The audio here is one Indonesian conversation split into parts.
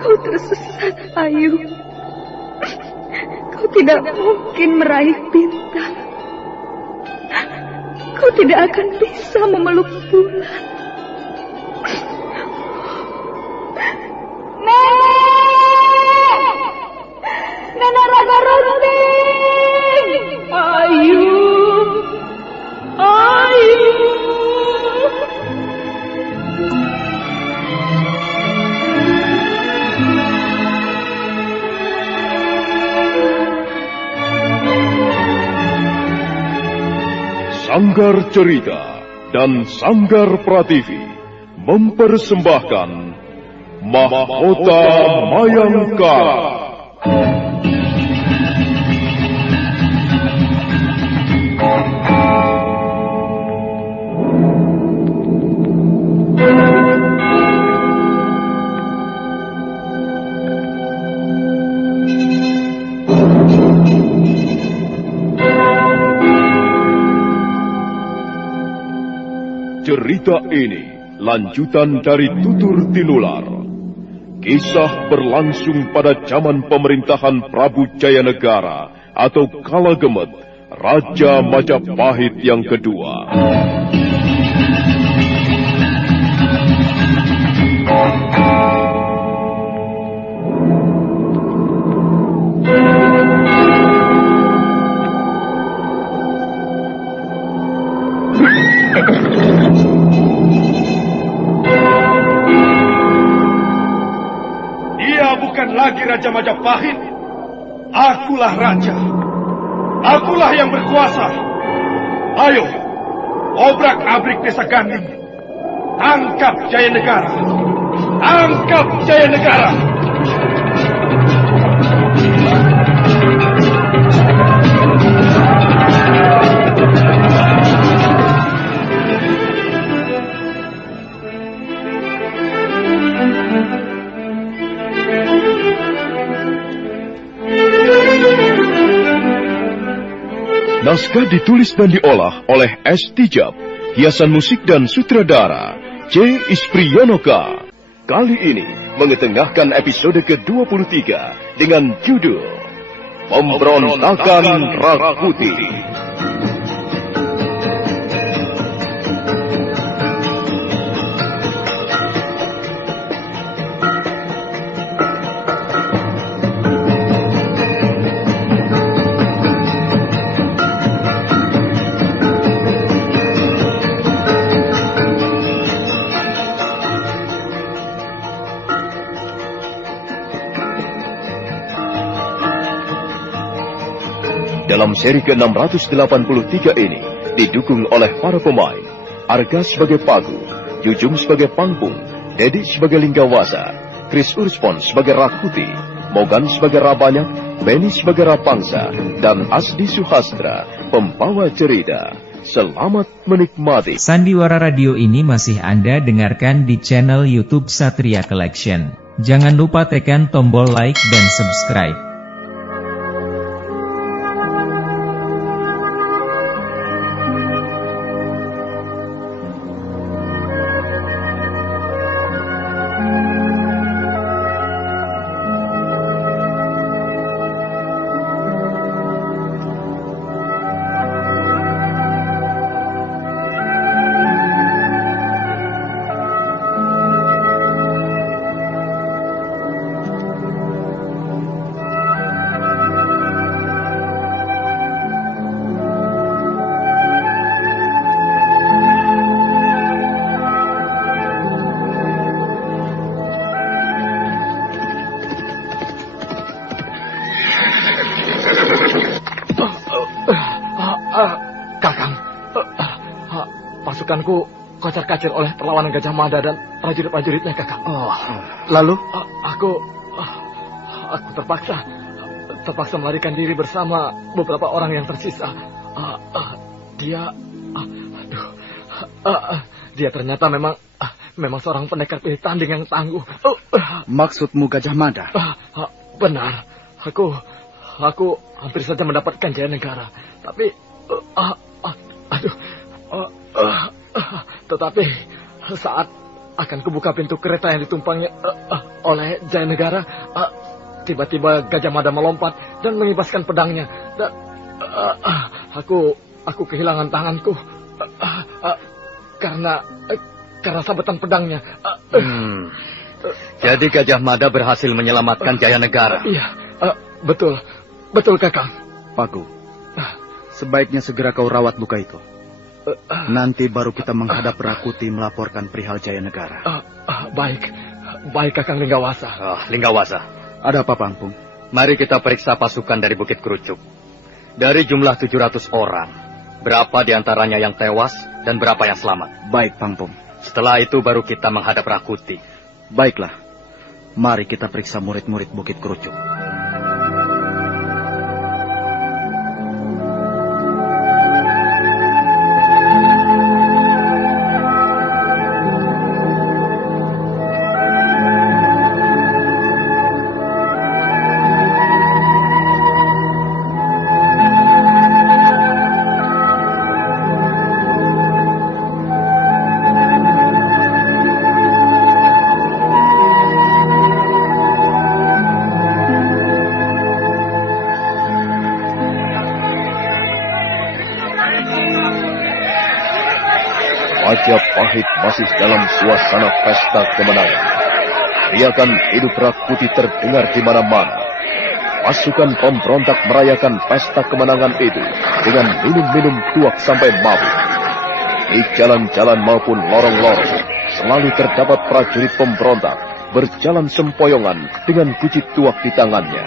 Kau tersesat, Ayu. Kau tidak mungkin meraih bintang. Kau tidak akan bisa memeluk bulan. Nenek Raga Runting! Ayu! Sanggar Cerita dan Sanggar Prativi mempersembahkan Mahkota Mayangkara. Cerita ini lanjutan dari Tutur Tinular. Kisah berlangsung pada zaman pemerintahan Prabu Jayanegara atau Kala Gemet, Raja Majapahit yang kedua. Bukan lagi Raja Majapahit. Akulah raja. Akulah yang berkuasa. Ayo, obrak-abrik desa Ganding. Tangkap Jayanegara. Tangkap Jayanegara. Naskah ditulis dan diolah oleh S. Tijab, hiasan musik dan sutradara C. Ispriyonoka. Kali ini mengetengahkan episode ke-23 dengan judul Pemberontakan Rakuti. Dalam seri ke-683 ini didukung oleh para pemain Arga sebagai Pagu, Jujung sebagai Pangpung, Dedi sebagai Linggawasa, Chris Urspon sebagai Rakuti, Mogan sebagai Rabanyak, Benny sebagai Rapangsa, dan Asdi Suhastra, pembawa cerita. Selamat menikmati. Sandiwara Radio ini masih Anda dengarkan di channel YouTube Satria Collection. Jangan lupa tekan tombol like dan subscribe. Kakang, pasukanku kocar-kacir oleh perlawanan Gajah Mada dan prajurit-prajuritnya, Kakang. Lalu? Aku terpaksa melarikan diri bersama beberapa orang yang tersisa. Dia ternyata memang seorang pendekar pilih tanding yang tangguh. Maksudmu Gajah Mada? Benar. Aku hampir saja mendapatkan Jayanegara, tapi tetapi saat akan kubuka pintu kereta yang ditumpangi oleh Jayanegara. Tiba-tiba Gajah Mada melompat dan mengibaskan pedangnya. Aku kehilangan tanganku karena sabetan pedangnya. Jadi Gajah Mada berhasil menyelamatkan Jayanegara. Iya, betul Kakang. Paku, sebaiknya segera kau rawat luka itu. Nanti baru kita menghadap Rakuti melaporkan perihal Jayanegara. Baik Kakang Linggawasa. Linggawasa, Ada apa, Pangpung? mari kita periksa pasukan dari Bukit Kerucuk. Dari jumlah 700 orang, berapa diantaranya yang tewas dan berapa yang selamat? Baik, Pangpung. Setelah itu baru kita menghadap Rakuti. Baiklah. Mari kita periksa murid-murid Bukit Kerucuk. Majapahit masih dalam suasana pesta kemenangan. Riakan hidup Rakuti terdengar di mana-mana. Pasukan pemberontak merayakan pesta kemenangan itu dengan minum-minum tuak sampai mabuk. Di jalan-jalan maupun lorong-lorong selalu terdapat prajurit pemberontak berjalan sempoyongan dengan guci tuak di tangannya.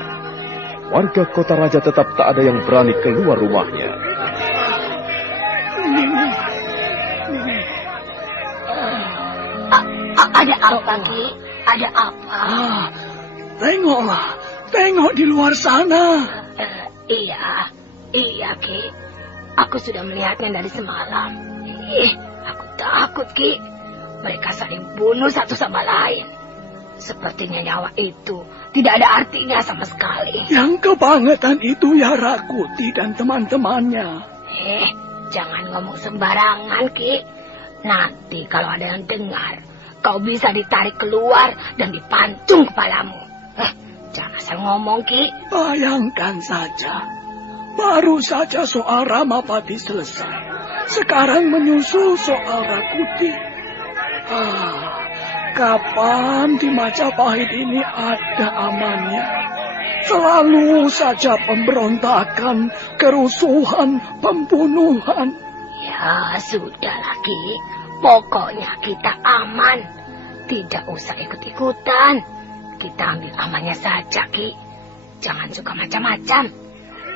Warga kota raja tetap tak ada yang berani keluar rumahnya. Ada apa, Ki? Ada apa? Tengok di luar sana. Iya, Ki. Aku sudah melihatnya dari semalam. Aku takut, Ki. Mereka saling bunuh satu sama lain. Sepertinya nyawa itu tidak ada artinya sama sekali. Yang kebangetan itu ya Rakuti dan teman-temannya. Jangan ngomong sembarangan, Ki. Nanti kalau ada yang dengar, kau bisa ditarik keluar dan dipancung kepalamu. Jangan asal ngomong, Ki. Bayangkan saja. Baru saja soal Ramapati selesai. Sekarang menyusul soal Rakuti. Kapan di Majapahit ini ada amannya? Selalu saja pemberontakan, kerusuhan, pembunuhan. Ya, sudahlah, Ki. Pokoknya kita aman. Tidak usah ikut-ikutan. Kita ambil amannya saja, Ki. Jangan suka macam-macam.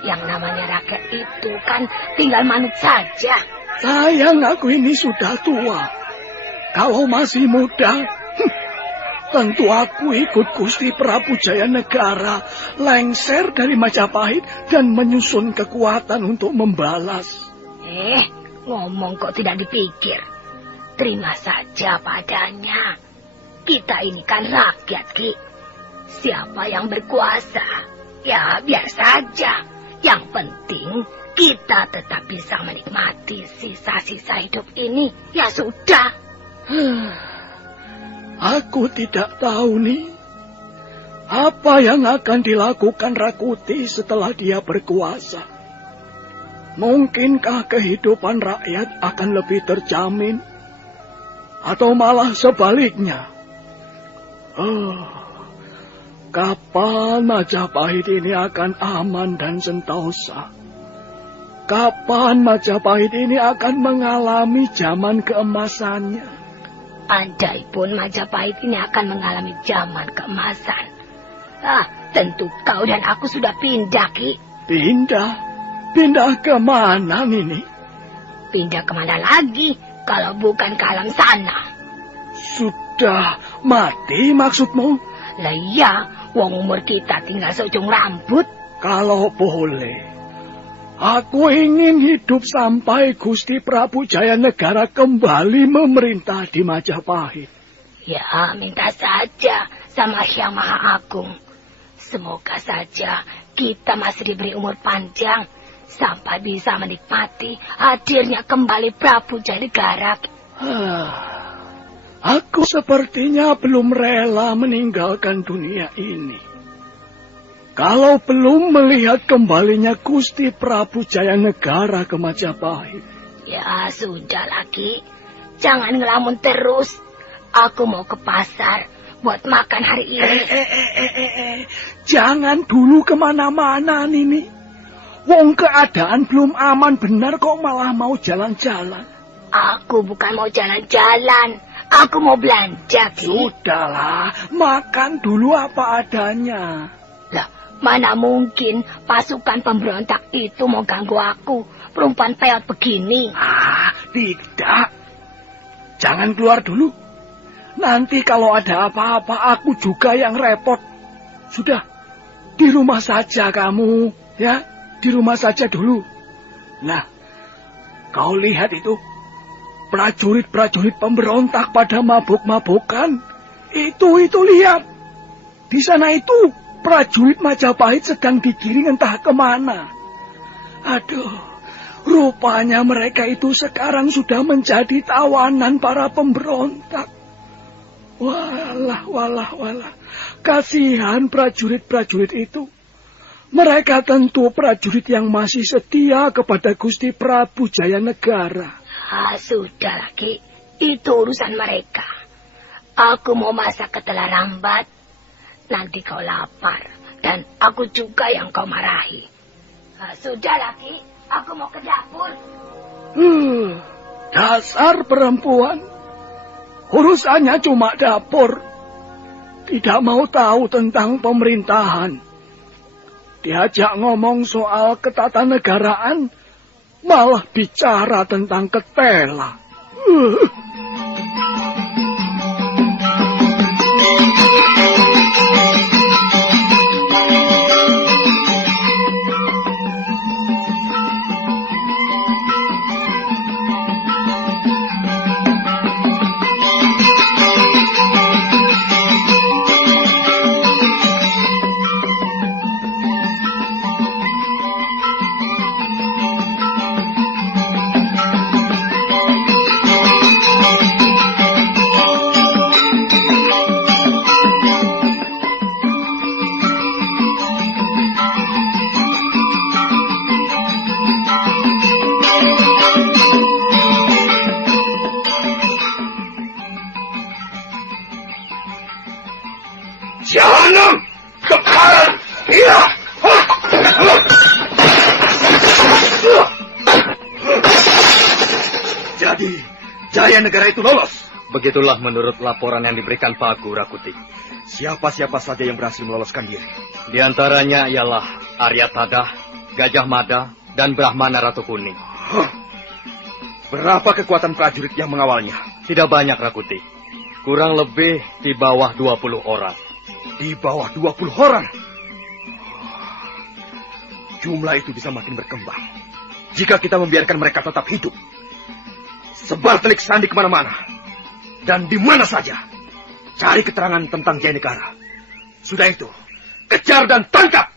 Yang namanya rakyat itu kan tinggal manut saja. Sayang aku ini sudah tua. Kalau masih muda, tentu aku ikut Gusti Prabu Jayanegara lengser dari Majapahit dan menyusun kekuatan untuk membalas. Ngomong kok tidak dipikir. Terima saja padanya. Kita ini kan rakyat, Ki. Siapa yang berkuasa, ya biar saja. Yang penting kita tetap bisa menikmati sisa-sisa hidup ini. Ya sudah. Aku tidak tahu nih. Apa yang akan dilakukan Rakuti setelah dia berkuasa? Mungkinkah kehidupan rakyat akan lebih terjamin? Atau malah sebaliknya? Kapan Majapahit ini akan aman dan sentosa? Kapan Majapahit ini akan mengalami zaman keemasannya? Andai pun Majapahit ini akan mengalami zaman keemasan. Tentu kau dan aku sudah pindah, Ki. Pindah? Pindah kemana, Nini? Pindah kemana lagi kalau bukan ke alam sana? Sudah mati maksudmu? Lah iya, wong umur kita tinggal seujung rambut. Kalau boleh, aku ingin hidup sampai Gusti Prabu Jayanegara kembali memerintah di Majapahit. Ya, minta saja sama Hyang Maha Agung. Semoga saja kita masih diberi umur panjang sampai bisa menikmati hadirnya kembali Prabu Jayanegara. Aku sepertinya belum rela meninggalkan dunia ini. Kalau belum melihat kembalinya Gusti Prabu Jayanegara ke Majapahit. Ya sudah lagi, jangan ngelamun terus. Aku mau ke pasar buat makan hari ini. Jangan dulu kemana-mana, Nini. Wong keadaan belum aman benar kok malah mau jalan-jalan. Aku bukan mau jalan-jalan, aku mau belanja, Ki. Sudahlah, makan dulu apa adanya. Lah, mana mungkin pasukan pemberontak itu mau ganggu aku, perempuan peot begini. Tidak. Jangan keluar dulu. Nanti kalau ada apa-apa, aku juga yang repot. Sudah, di rumah saja kamu, ya. Di rumah saja dulu. Nah, kau lihat itu. Prajurit-prajurit pemberontak pada mabuk-mabukan. Itu lihat. Di sana itu prajurit Majapahit sedang digiring entah kemana. Aduh, rupanya mereka itu sekarang sudah menjadi tawanan para pemberontak. Walah. Kasihan prajurit-prajurit itu. Mereka tentu prajurit yang masih setia kepada Gusti Prabu Jayanegara. Sudah lagi, itu urusan mereka. Aku mau masak ketelah rambat. Nanti kau lapar, dan aku juga yang kau marahi. Sudah lagi, aku mau ke dapur. Dasar perempuan. Urusannya cuma dapur. Tidak mau tahu tentang pemerintahan. Diajak ngomong soal ketatanegaraan, malah bicara tentang ketela. Jangan kepala. Iya. Jadi, Jayanegara itu lolos. Begitulah menurut laporan yang diberikan Pak Agu Rakuti. Siapa-siapa saja yang berhasil meloloskan diri? Di antaranya ialah Arya Tadah, Gajah Mada, dan Brahmana Ratu Kuning. Berapa kekuatan prajurit yang mengawalnya? Tidak banyak, Rakuti. Kurang lebih di bawah 20 orang. Di bawah 20 orang? Jumlah itu bisa makin berkembang jika kita membiarkan mereka tetap hidup. Sebar telik sandi kemana-mana. Dan di mana saja. Cari keterangan tentang Jayanegara. Sudah itu, kejar dan tangkap.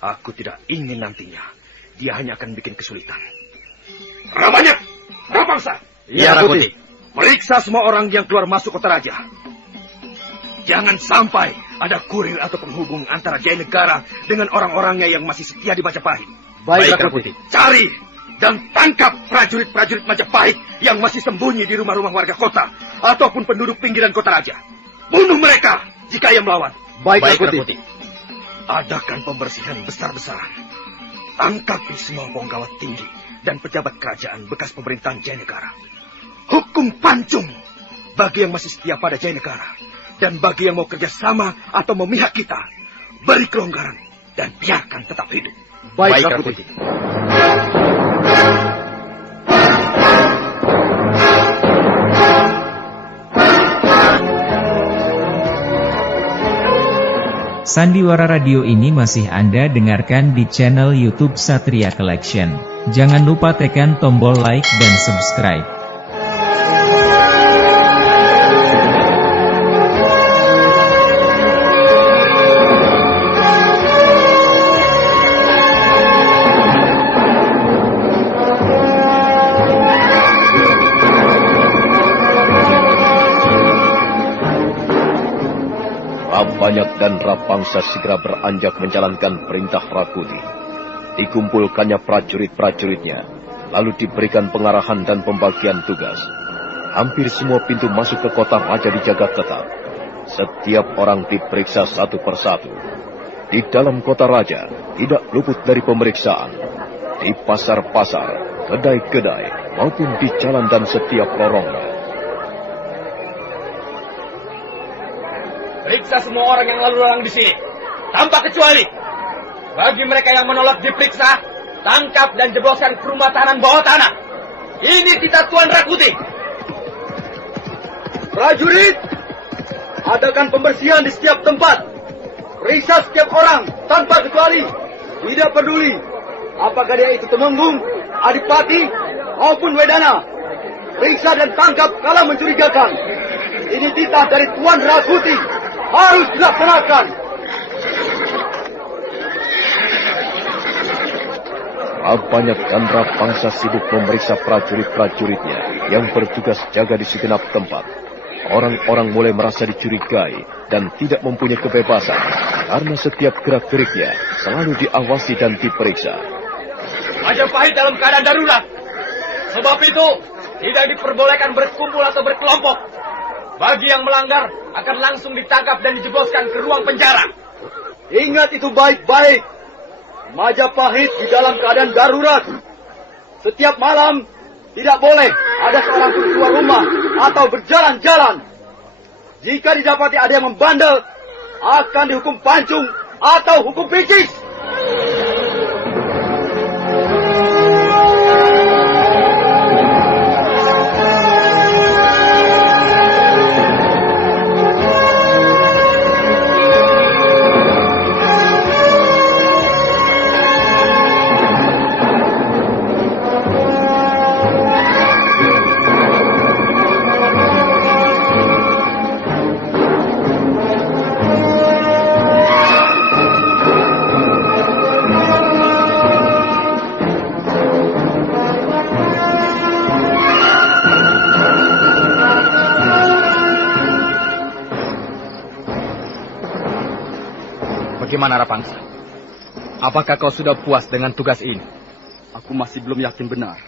Aku tidak ingin nantinya dia hanya akan bikin kesulitan. Rabanyak, Rapangsa. Iya, Rakuti. Periksa semua orang yang keluar masuk kota raja. Jangan sampai ada kurir atau penghubung antara Jayanegara dengan orang-orangnya yang masih setia di Majapahit. Baik, Rakuti. Cari dan tangkap prajurit-prajurit Majapahit yang masih sembunyi di rumah-rumah warga kota ataupun penduduk pinggiran kota raja. Bunuh mereka jika ia melawan. Baik, Rakuti. Adakan pembersihan besar-besaran. Tangkapi semua penggawa tinggi dan pejabat kerajaan bekas pemerintahan Jayanegara. Hukum pancung bagi yang masih setia pada Jayanegara. Dan bagi yang mau kerjasama atau memihak kita, beri kelonggaran dan biarkan tetap hidup. Baik, Rakuti. Sandiwara Radio ini masih Anda dengarkan di channel YouTube Satria Collection. Jangan lupa tekan tombol like dan subscribe. Banyak dan Rapangsa segera beranjak menjalankan perintah Rakuti. Dikumpulkannya prajurit-prajuritnya, lalu diberikan pengarahan dan pembagian tugas. Hampir semua pintu masuk ke kota raja dijaga ketat. Setiap orang diperiksa satu persatu. Di dalam kota raja tidak luput dari pemeriksaan. Di pasar-pasar, kedai-kedai, maupun di jalan dan setiap lorongnya. Periksa semua orang yang lalu lalang di sini, tanpa kecuali. Bagi mereka yang menolak diperiksa, tangkap dan jebloskan ke rumah tahanan bawah tanah. Ini titah Tuan Rakuti. Prajurit, adakan pembersihan di setiap tempat. Periksa setiap orang tanpa kecuali. Tidak peduli apakah dia itu temenggung, adipati, maupun wedana. Periksa dan tangkap kalau mencurigakan. Ini titah dari Tuan Rakuti. Harus dilaksanakan. Banyak dan Rapangsa sibuk memeriksa prajurit-prajuritnya yang bertugas jaga di segenap tempat. Orang-orang mulai merasa dicurigai dan tidak mempunyai kebebasan karena setiap gerak-geriknya selalu diawasi dan diperiksa. Majapahit dalam keadaan darurat. Sebab itu, tidak diperbolehkan berkumpul atau berkelompok. Bagi yang melanggar akan langsung ditangkap dan dijebloskan ke ruang penjara. Ingat itu baik-baik. Majapahit di dalam keadaan darurat. Setiap malam tidak boleh ada seorang pun keluar rumah atau berjalan-jalan. Jika didapati ada yang membandel, akan dihukum pancung atau hukum picis. Bagaimana Rapangsa? Apakah kau sudah puas dengan tugas ini? Aku masih belum yakin benar.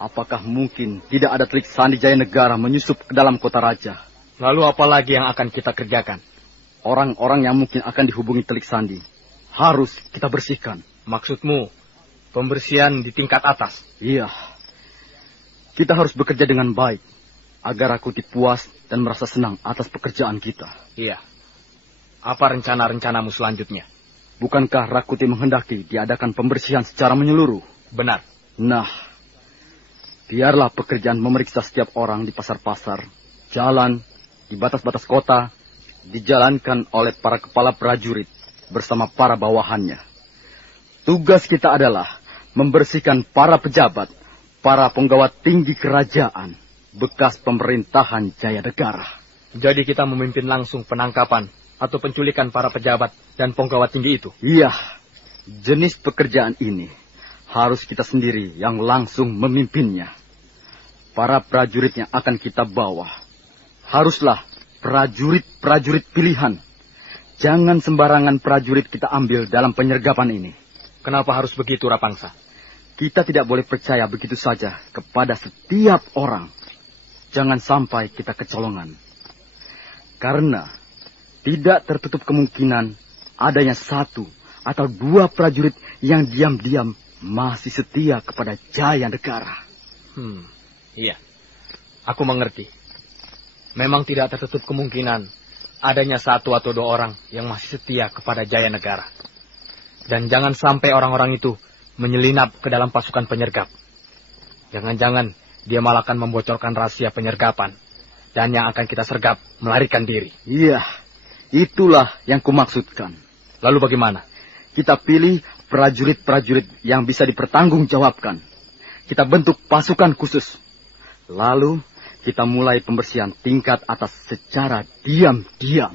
Apakah mungkin tidak ada Telik Sandi Jaya Negara menyusup ke dalam kota raja? Lalu apa lagi yang akan kita kerjakan? Orang-orang yang mungkin akan dihubungi Telik Sandi harus kita bersihkan. Maksudmu, pembersihan di tingkat atas? Iya. Kita harus bekerja dengan baik agar aku puas dan merasa senang atas pekerjaan kita. Iya. Apa rencana-rencanamu selanjutnya? Bukankah Rakuti menghendaki diadakan pembersihan secara menyeluruh? Benar. Nah, biarlah pekerjaan memeriksa setiap orang di pasar-pasar, jalan, di batas-batas kota, dijalankan oleh para kepala prajurit bersama para bawahannya. Tugas kita adalah membersihkan para pejabat, para penggawa tinggi kerajaan, bekas pemerintahan Jaya Negara. Jadi kita memimpin langsung penangkapan atau penculikan para pejabat dan penggawa tinggi itu? Iya, jenis pekerjaan ini harus kita sendiri yang langsung memimpinnya. Para prajurit yang akan kita bawa haruslah prajurit-prajurit pilihan. Jangan sembarangan prajurit kita ambil dalam penyergapan ini. Kenapa harus begitu, Rapangsa? Kita tidak boleh percaya begitu saja kepada setiap orang. Jangan sampai kita kecolongan. Karena tidak tertutup kemungkinan adanya satu atau dua prajurit yang diam-diam masih setia kepada Jaya Negara. Iya, aku mengerti. Memang tidak tertutup kemungkinan adanya satu atau dua orang yang masih setia kepada Jaya Negara. Dan jangan sampai orang-orang itu menyelinap ke dalam pasukan penyergap. Jangan-jangan dia malah akan membocorkan rahasia penyergapan. Dan yang akan kita sergap melarikan diri. Iya, itulah yang kumaksudkan. Lalu bagaimana? Kita pilih prajurit-prajurit yang bisa dipertanggungjawabkan. Kita bentuk pasukan khusus. Lalu kita mulai pembersihan tingkat atas secara diam-diam.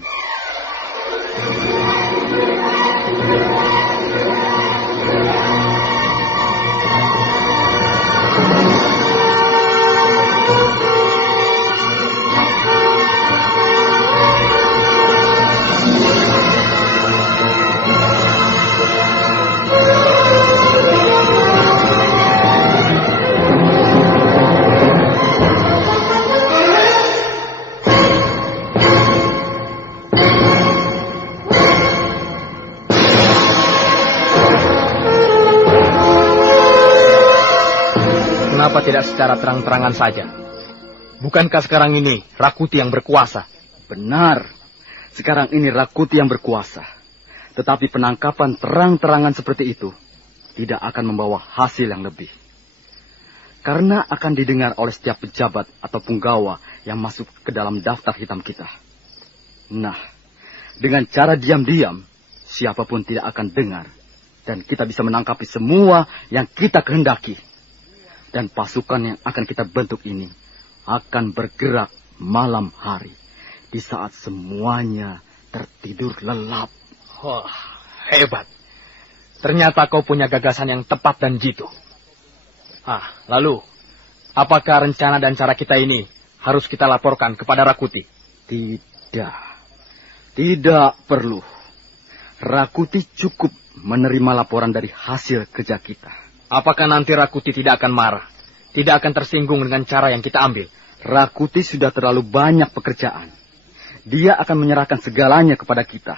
Kenapa tidak secara terang-terangan saja? Bukankah sekarang ini Rakuti yang berkuasa? Benar. Sekarang ini Rakuti yang berkuasa. Tetapi penangkapan terang-terangan seperti itu tidak akan membawa hasil yang lebih. Karena akan didengar oleh setiap pejabat atau punggawa yang masuk ke dalam daftar hitam kita. Nah, dengan cara diam-diam, siapapun tidak akan dengar. Dan kita bisa menangkapi semua yang kita kehendaki. Dan pasukan yang akan kita bentuk ini akan bergerak malam hari. Di saat semuanya tertidur lelap. Wah, hebat. Ternyata kau punya gagasan yang tepat dan jitu. Lalu, apakah rencana dan cara kita ini harus kita laporkan kepada Rakuti? Tidak perlu. Rakuti cukup menerima laporan dari hasil kerja kita. Apakah nanti Rakuti tidak akan marah? Tidak akan tersinggung dengan cara yang kita ambil? Rakuti sudah terlalu banyak pekerjaan. Dia akan menyerahkan segalanya kepada kita.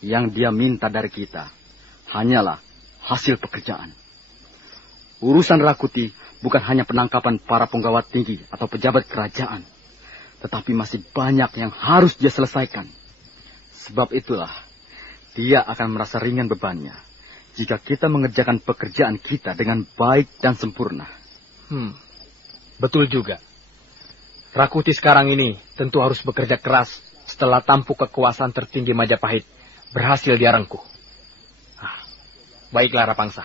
Yang dia minta dari kita hanyalah hasil pekerjaan. Urusan Rakuti bukan hanya penangkapan para punggawa tinggi atau pejabat kerajaan. Tetapi masih banyak yang harus dia selesaikan. Sebab itulah, dia akan merasa ringan bebannya jika kita mengerjakan pekerjaan kita dengan baik dan sempurna. Betul juga. Rakuti sekarang ini tentu harus bekerja keras setelah tampuk kekuasaan tertinggi Majapahit berhasil dia rengkuh. Baiklah Rapangsa.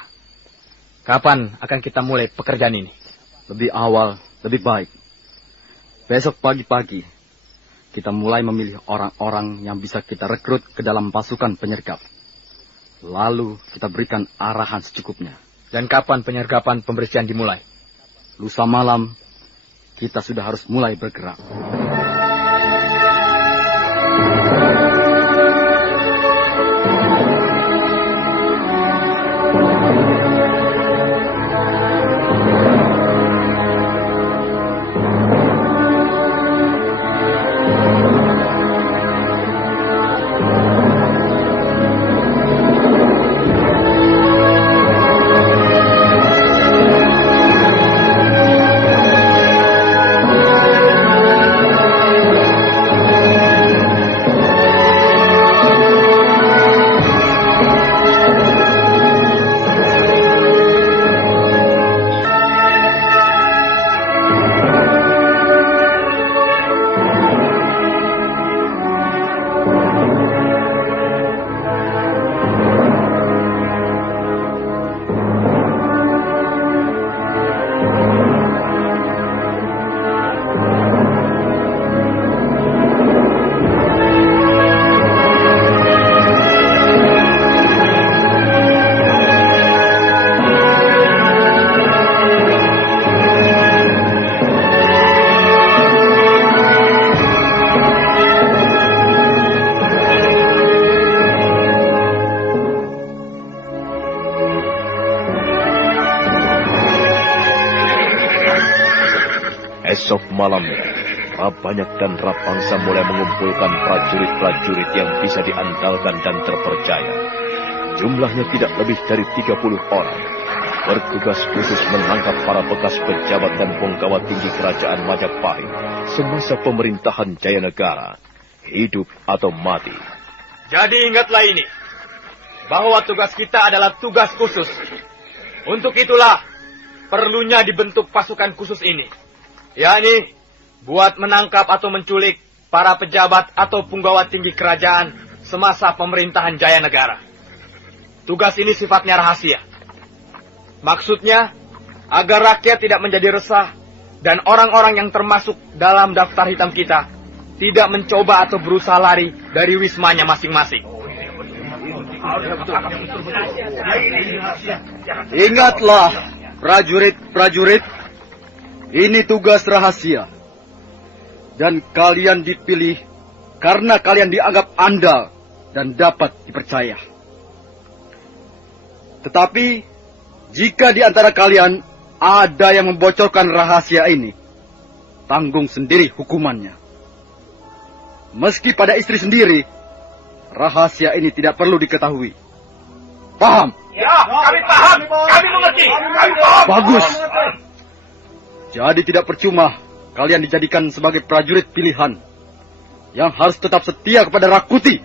Kapan akan kita mulai pekerjaan ini? Lebih awal, lebih baik. Besok pagi-pagi, kita mulai memilih orang-orang yang bisa kita rekrut ke dalam pasukan penyergap. Lalu kita berikan arahan secukupnya. Dan kapan penyergapan pembersihan dimulai? Lusa malam, kita sudah harus mulai bergerak. Esok malamnya, Rabanyak dan Rapangsa mulai mengumpulkan prajurit-prajurit yang bisa diandalkan dan terpercaya. Jumlahnya tidak lebih dari 30 orang. Bertugas khusus menangkap para bekas pejabat dan punggawa tinggi kerajaan Majapahit semasa pemerintahan Jayanegara, hidup atau mati. Jadi ingatlah ini, bahwa tugas kita adalah tugas khusus. Untuk itulah, perlunya dibentuk pasukan khusus ini. yakni buat menangkap atau menculik para pejabat atau punggawa tinggi kerajaan semasa pemerintahan Jayanegara. Tugas ini sifatnya rahasia. Maksudnya, agar rakyat tidak menjadi resah dan orang-orang yang termasuk dalam daftar hitam kita tidak mencoba atau berusaha lari dari wismanya masing-masing. Ingatlah, prajurit-prajurit, ini tugas rahasia. Dan kalian dipilih karena kalian dianggap andal dan dapat dipercaya. Tetapi, jika di antara kalian ada yang membocorkan rahasia ini, tanggung sendiri hukumannya. Meski pada istri sendiri, rahasia ini tidak perlu diketahui. Paham? Ya, kami paham. Kami mengerti. Kami paham. Bagus. Jadi tidak percuma kalian dijadikan sebagai prajurit pilihan yang harus tetap setia kepada Rakuti.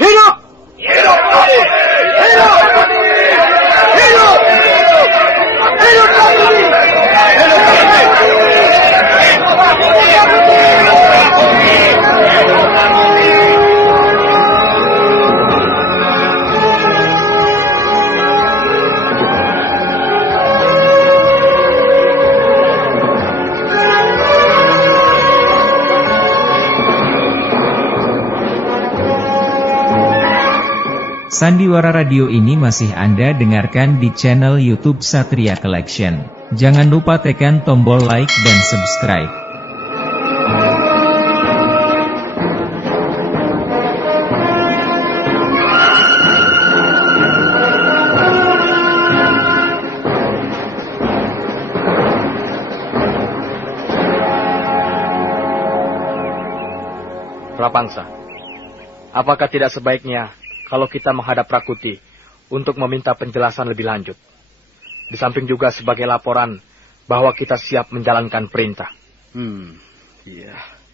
Hidup! Hidup Rakuti! Hidup! Hidup! Hidup Rakuti! Sandiwara Radio ini masih Anda dengarkan di channel YouTube Satria Collection. Jangan lupa tekan tombol like dan subscribe. Rapangsa, apakah tidak sebaiknya kalau kita menghadap Rakuti untuk meminta penjelasan lebih lanjut? Di samping juga sebagai laporan bahwa kita siap menjalankan perintah.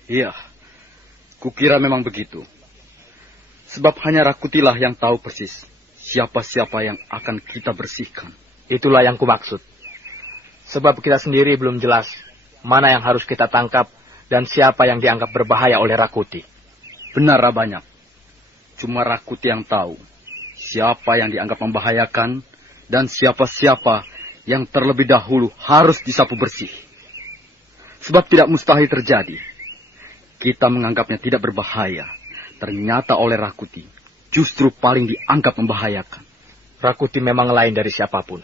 Iya. Kukira memang begitu. Sebab hanya Rakutilah yang tahu persis siapa-siapa yang akan kita bersihkan. Itulah yang kumaksud. Sebab kita sendiri belum jelas mana yang harus kita tangkap dan siapa yang dianggap berbahaya oleh Rakuti. Benar, banyak. Cuma Rakuti yang tahu siapa yang dianggap membahayakan dan siapa-siapa yang terlebih dahulu harus disapu bersih. Sebab tidak mustahil terjadi kita menganggapnya tidak berbahaya, ternyata oleh Rakuti justru paling dianggap membahayakan. Rakuti memang lain dari siapapun.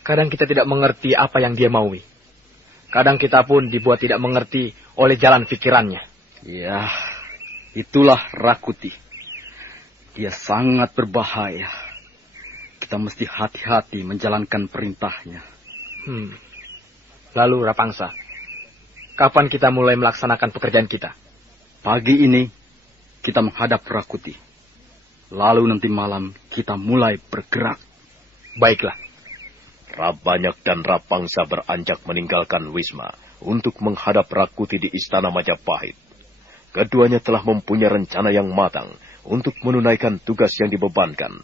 Kadang kita tidak mengerti apa yang dia maui. Kadang kita pun dibuat tidak mengerti oleh jalan pikirannya. Ya, itulah Rakuti. Dia sangat berbahaya. Kita mesti hati-hati menjalankan perintahnya. Lalu Rapangsa, kapan kita mulai melaksanakan pekerjaan kita? Pagi ini kita menghadap Rakuti. Lalu nanti malam kita mulai bergerak. Baiklah. Rabanyak dan Rapangsa beranjak meninggalkan Wisma untuk menghadap Rakuti di Istana Majapahit. Keduanya telah mempunyai rencana yang matang untuk menunaikan tugas yang dibebankan.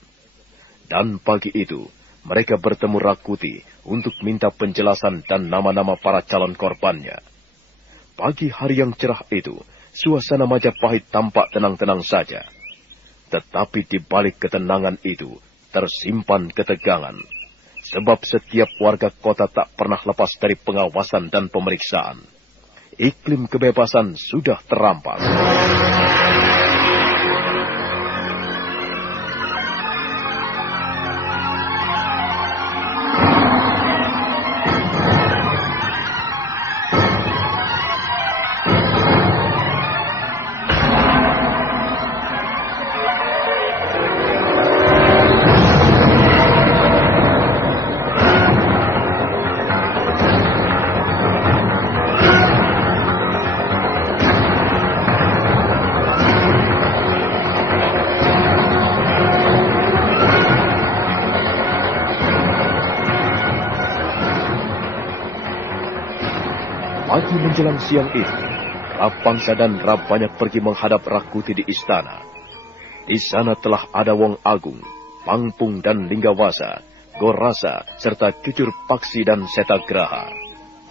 Dan pagi itu, mereka bertemu Rakuti untuk minta penjelasan dan nama-nama para calon korbannya. Pagi hari yang cerah itu, suasana Majapahit tampak tenang-tenang saja. Tetapi di balik ketenangan itu, tersimpan ketegangan. Sebab setiap warga kota tak pernah lepas dari pengawasan dan pemeriksaan. Iklim kebebasan sudah terampas. Pagi menjelang siang itu, Rapangsa dan Rabanyak pergi menghadap Rakuti di istana. Di sana telah ada Wong Agung, Pangpung dan Linggawasa, Gorasa, serta Cucur Paksi dan Setagraha.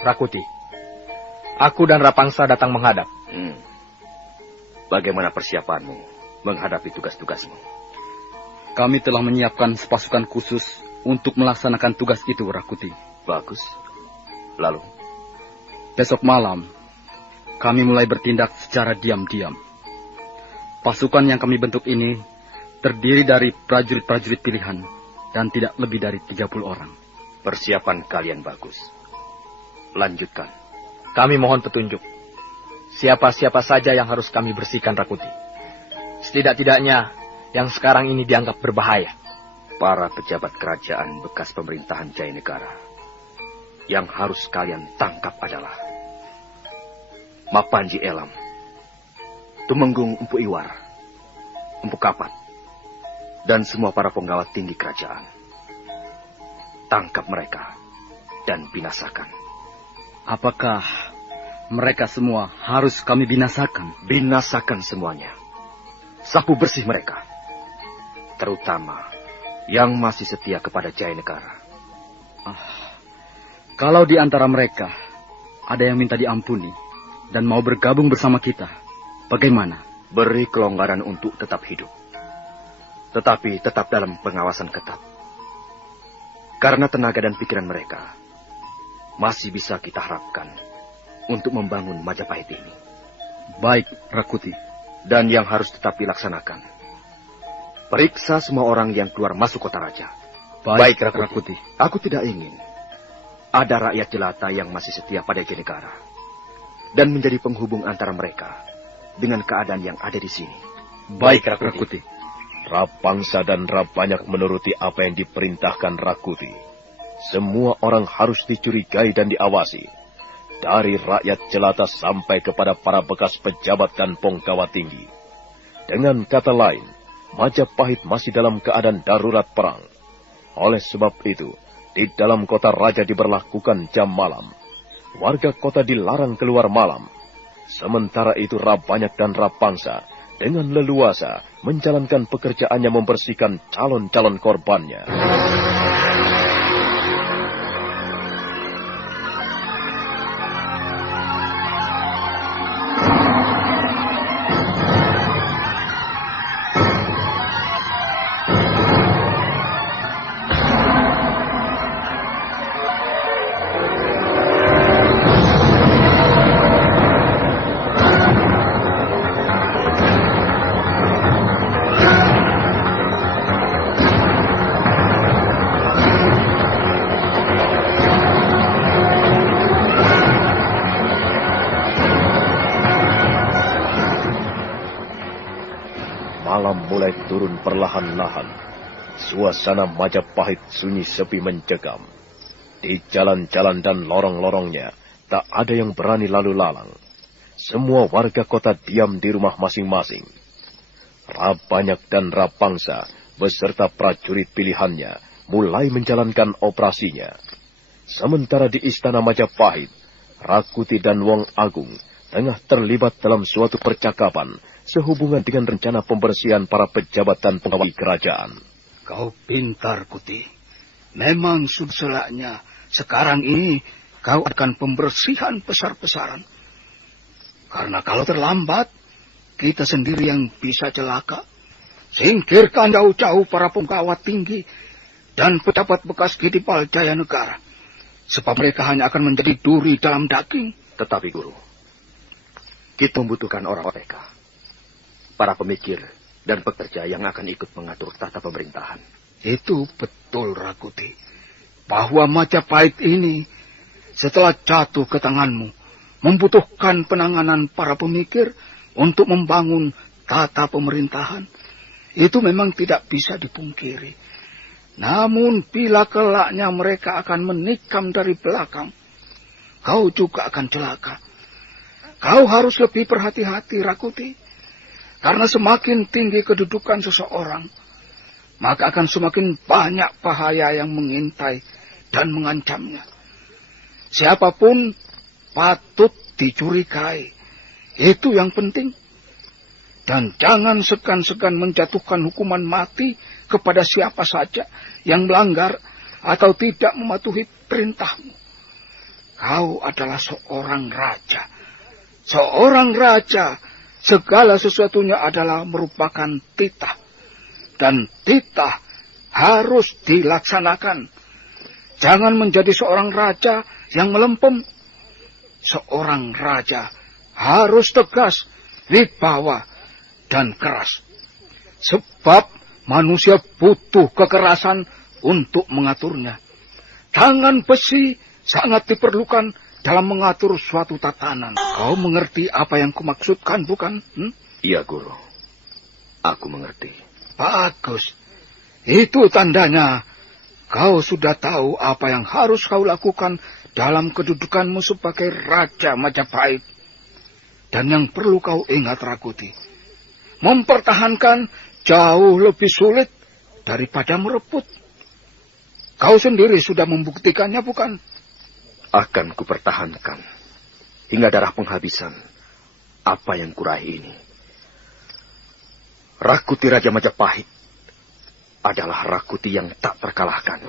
Rakuti, aku dan Rapangsa datang menghadap. Bagaimana persiapanmu menghadapi tugas-tugasmu? Kami telah menyiapkan pasukan khusus untuk melaksanakan tugas itu, Rakuti. Bagus. Lalu? Besok malam, kami mulai bertindak secara diam-diam. Pasukan yang kami bentuk ini terdiri dari prajurit-prajurit pilihan dan tidak lebih dari 30 orang. Persiapan kalian bagus. Lanjutkan. Kami mohon petunjuk. Siapa-siapa saja yang harus kami bersihkan, Rakuti? Setidak-tidaknya yang sekarang ini dianggap berbahaya. Para pejabat kerajaan bekas pemerintahan Jayanegara. Yang harus kalian tangkap adalah Mapanji Elam, Tumenggung Empu Iwar, Empu Kapat, dan semua para penggawa tinggi kerajaan. Tangkap mereka dan binasakan. Apakah mereka semua harus kami binasakan? Binasakan semuanya. Sapu bersih mereka. Terutama yang masih setia kepada Jaya Negara. Kalau di antara mereka ada yang minta diampuni dan mau bergabung bersama kita, bagaimana? Beri kelonggaran untuk tetap hidup. Tetapi tetap dalam pengawasan ketat. Karena tenaga dan pikiran mereka masih bisa kita harapkan untuk membangun Majapahit ini. Baik, Rakuti. Dan yang harus tetap dilaksanakan, periksa semua orang yang keluar masuk kota raja. Baik, Rakuti. Aku tidak ingin ada rakyat jelata yang masih setia pada Jaya Negara dan menjadi penghubung antara mereka dengan keadaan yang ada di sini. Baik, Rakuti. Rapangsa dan Rabanyak menuruti apa yang diperintahkan Rakuti. Semua orang harus dicurigai dan diawasi. Dari rakyat jelata sampai kepada para bekas pejabat dan ponggawa tinggi. Dengan kata lain, Majapahit masih dalam keadaan darurat perang. Oleh sebab itu, di dalam kota raja diberlakukan jam malam. Warga kota dilarang keluar malam. Sementara itu Rabanyak dan Rapangsa dengan leluasa menjalankan pekerjaannya membersihkan calon-calon korbannya. Malam mulai turun perlahan-lahan. Suasana Majapahit sunyi sepi mencekam. Di jalan-jalan dan lorong-lorongnya, tak ada yang berani lalu lalang. Semua warga kota diam di rumah masing-masing. Rabanyak dan Rapangsa beserta prajurit pilihannya mulai menjalankan operasinya. Sementara di istana Majapahit, Rakuti dan Wong Agung tengah terlibat dalam suatu percakapan sehubungan dengan rencana pembersihan para pejabat dan pegawai kerajaan. Kau pintar, Kuti. Memang sudahnya sekarang ini kau akan pembersihan besar-besaran. Karena kalau terlambat, kita sendiri yang bisa celaka. Singkirkan jauh-jauh para penggawa tinggi dan pejabat bekas Kidipal Jaya Negara. Sebab mereka hanya akan menjadi duri dalam daging. Tetapi Guru, kita membutuhkan orang mereka, para pemikir dan pekerja yang akan ikut mengatur tata pemerintahan. Itu betul, Rakuti. Bahwa Majapahit ini setelah jatuh ke tanganmu, membutuhkan penanganan para pemikir untuk membangun tata pemerintahan. Itu memang tidak bisa dipungkiri. Namun bila kelaknya mereka akan menikam dari belakang, kau juga akan celaka. Kau harus lebih berhati-hati, Rakuti. Karena semakin tinggi kedudukan seseorang, maka akan semakin banyak bahaya yang mengintai dan mengancamnya. Siapapun patut dicurigai. Itu yang penting. Dan jangan segan-segan menjatuhkan hukuman mati kepada siapa saja yang melanggar atau tidak mematuhi perintahmu. Kau adalah seorang raja. Seorang raja, segala sesuatunya adalah merupakan titah. Dan titah harus dilaksanakan. Jangan menjadi seorang raja yang melempem. Seorang raja harus tegas, wibawa, dan keras. Sebab manusia butuh kekerasan untuk mengaturnya. Tangan besi sangat diperlukan dalam mengatur suatu tatanan. Kau mengerti apa yang kumaksudkan, bukan? Iya, Guru. Aku mengerti. Bagus. Itu tandanya kau sudah tahu apa yang harus kau lakukan dalam kedudukanmu sebagai Raja Majapahit. Dan yang perlu kau ingat, Rakuti, mempertahankan jauh lebih sulit daripada merebut. Kau sendiri sudah membuktikannya, bukan? Akan kupertahankan hingga darah penghabisan apa yang kuraih ini. Rakuti Raja Majapahit adalah Rakuti yang tak terkalahkan.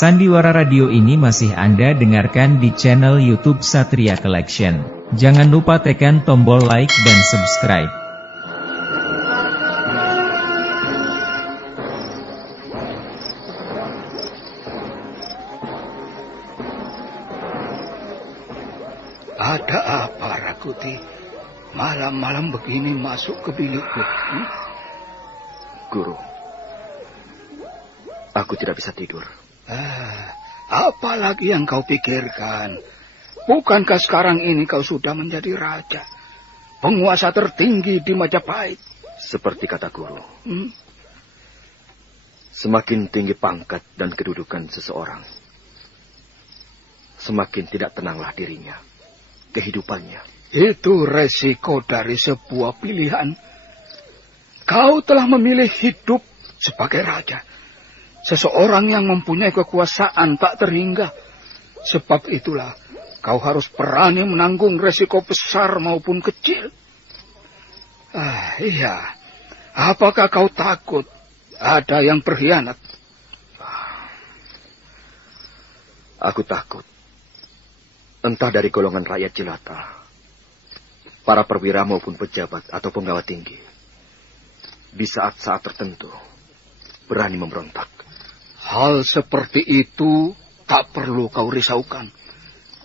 Sandiwara Radio ini masih Anda dengarkan di channel YouTube Satria Collection. Jangan lupa tekan tombol like dan subscribe. Ada apa, Rakuti? Malam-malam begini masuk ke bilikku. Guru, aku tidak bisa tidur. Apa lagi yang kau pikirkan? Bukankah sekarang ini kau sudah menjadi raja, penguasa tertinggi di Majapahit? Seperti kata guru, semakin tinggi pangkat dan kedudukan seseorang, semakin tidak tenanglah dirinya, kehidupannya. Itu resiko dari sebuah pilihan. Kau telah memilih hidup sebagai raja, seseorang yang mempunyai kekuasaan tak terhingga. Sebab itulah kau harus berani menanggung resiko besar maupun kecil. Iya. Apakah kau takut ada yang berkhianat? Aku takut. Entah dari golongan rakyat jelata, para perwira maupun pejabat atau penggawa tinggi, di saat-saat tertentu berani memberontak. Hal seperti itu tak perlu kau risaukan.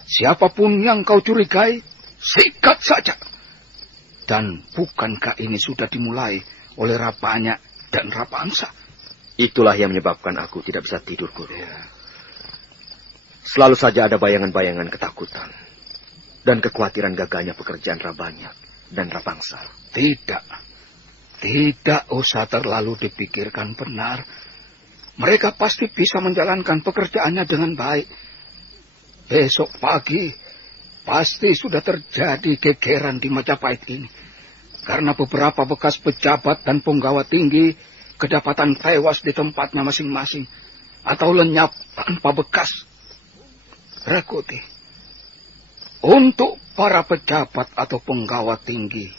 Siapapun yang kau curigai, sikat saja. Dan bukankah ini sudah dimulai oleh Rabanyak dan Rapangsa? Itulah yang menyebabkan aku tidak bisa tidur, Guru. Selalu saja ada bayangan-bayangan ketakutan dan kekhawatiran gagalnya pekerjaan Rabanyak dan Rapangsa. Tidak usah terlalu dipikirkan, benar. Mereka pasti bisa menjalankan pekerjaannya dengan baik. Besok pagi pasti sudah terjadi gegeran di Majapahit ini. Karena beberapa bekas pejabat dan penggawa tinggi kedapatan tewas di tempatnya masing-masing atau lenyap tanpa bekas. Rakuti, untuk para pejabat atau penggawa tinggi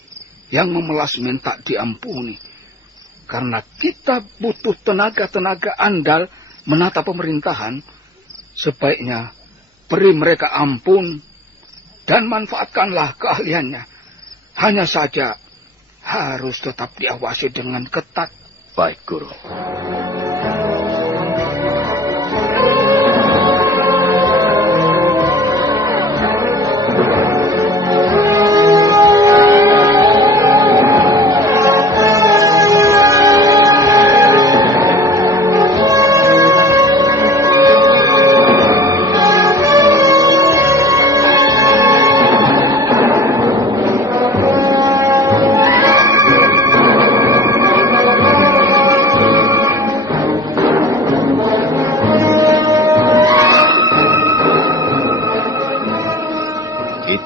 yang memelas minta diampuni, karena kita butuh tenaga-tenaga andal menata pemerintahan, sebaiknya beri mereka ampun dan manfaatkanlah keahliannya. Hanya saja harus tetap diawasi dengan ketat. Baik, Guru.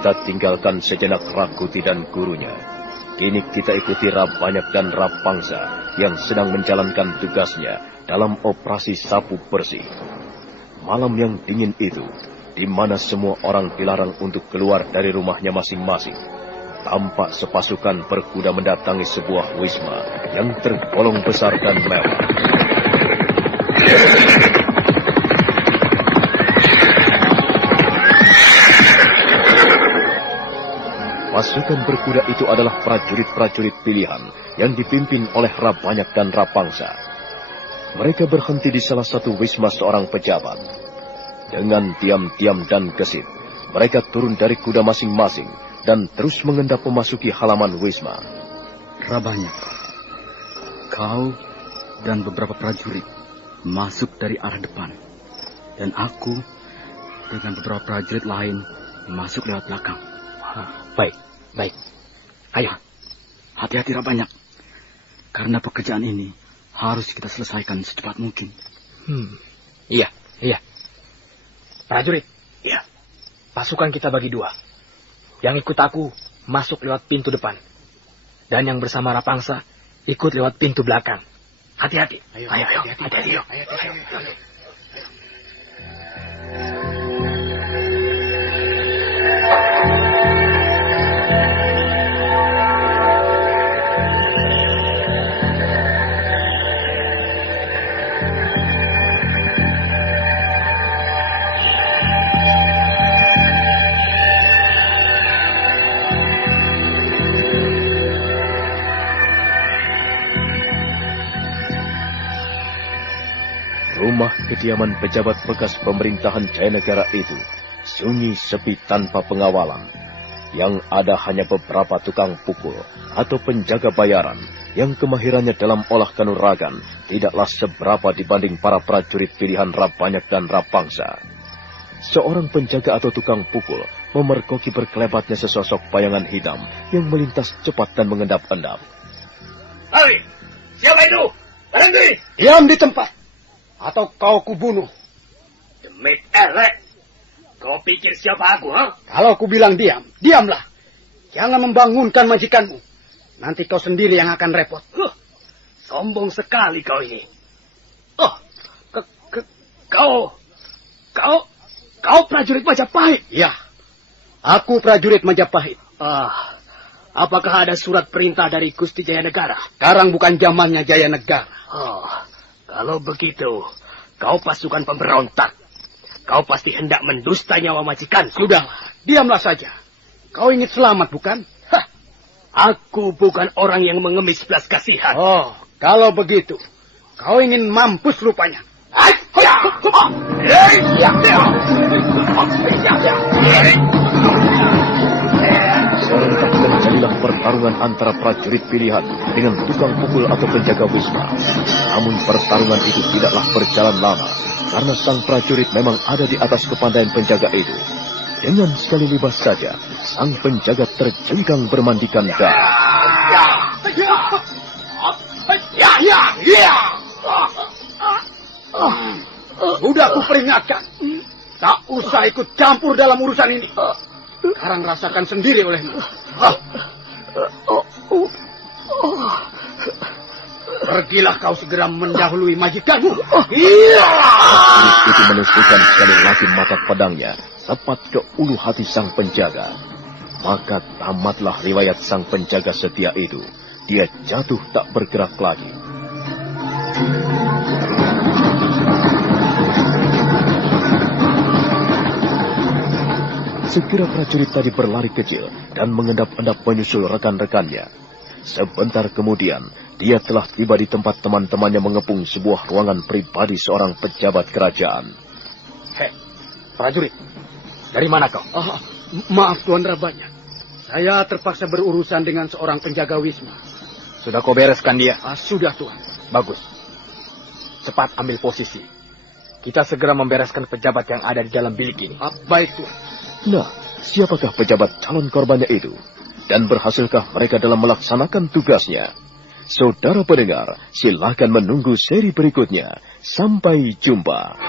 Kita tinggalkan sejenak Rakuti dan gurunya. Kini kita ikuti Rabanyak dan Rapangsa yang sedang menjalankan tugasnya dalam operasi sapu bersih. Malam yang dingin itu, di mana semua orang dilarang untuk keluar dari rumahnya masing-masing, tampak sepasukan berkuda mendatangi sebuah wisma yang tergolong besar dan mewah. Pasukan berkuda itu adalah prajurit-prajurit pilihan yang dipimpin oleh Rabanyak dan Rapangsa. Mereka berhenti di salah satu wisma seorang pejabat. Dengan diam-diam dan gesit, mereka turun dari kuda masing-masing dan terus mengendap memasuki halaman wisma. Rabanyak, kau dan beberapa prajurit masuk dari arah depan. Dan aku dengan beberapa prajurit lain masuk lewat belakang. Baik, baik. Ayo. Hati-hati Rabanyak. Karena pekerjaan ini harus kita selesaikan secepat mungkin. Iya, iya. Prajurit. Iya. Pasukan kita bagi dua. Yang ikut aku masuk lewat pintu depan. Dan yang bersama Rapangsa ikut lewat pintu belakang. Hati-hati. Ayo, hati-hati. Ayo. Rumah kediaman pejabat bekas pemerintahan Jayanegara itu sunyi sepi tanpa pengawalan. Yang ada hanya beberapa tukang pukul atau penjaga bayaran yang kemahirannya dalam olah kanuragan tidaklah seberapa dibanding para prajurit pilihan Rabanyak dan Rapangsa. Seorang penjaga atau tukang pukul memergoki berkelebatnya sesosok bayangan hitam yang melintas cepat dan mengendap-endap. Hai, siapa itu? Berhenti! Diam di tempat, atau kau kubunuh. Demit elek. Kau pikir siapa aku, ha? Kalau aku bilang diam, diamlah. Jangan membangunkan majikanmu. Nanti kau sendiri yang akan repot. Sombong sekali kau ini. Kau prajurit Majapahit? Ya, aku prajurit Majapahit. Apakah ada surat perintah dari Gusti Jayanegara? Sekarang bukan zamannya Jayanegara. Kalau begitu, kau pasukan pemberontak. Kau pasti hendak mendusta nyawa majikan. Sudahlah, diamlah saja. Kau ingin selamat, bukan? Aku bukan orang yang mengemis belas kasihan. Kalau begitu, kau ingin mampus rupanya. Serentak terjadilah pertarungan antara prajurit pilihan dengan tukang pukul atau penjaga wisma. Namun pertarungan itu tidaklah berjalan lama, karena sang prajurit memang ada di atas kepandaian penjaga itu. Dengan sekali libas saja, sang penjaga terjengkang bermandikan darah. Sudah aku peringatkan. Tak usah ikut campur dalam urusan ini. Sekarang rasakan sendiri olehmu. Pergilah kau segera mendahului majikanmu. Prajurit itu menusukkan sekali lagi mata pedangnya tepat ke ulu hati sang penjaga. Maka tamatlah riwayat sang penjaga setia itu. Dia jatuh tak bergerak lagi. Segera prajurit tadi berlari kecil dan mengendap-endap menyusul rekan-rekannya. Sebentar kemudian, dia telah tiba di tempat teman-temannya mengepung sebuah ruangan pribadi seorang pejabat kerajaan. Hei, prajurit, dari mana kau? Maaf Tuan Rabanyak. Saya terpaksa berurusan dengan seorang penjaga wisma. Sudah kau bereskan dia? Sudah Tuan. Bagus. Cepat ambil posisi. Kita segera membereskan pejabat yang ada di dalam bilik ini. Baik Tuan. Nah, siapakah pejabat calon korbannya itu? Dan berhasilkah mereka dalam melaksanakan tugasnya? Saudara pendengar, silakan menunggu seri berikutnya. Sampai jumpa.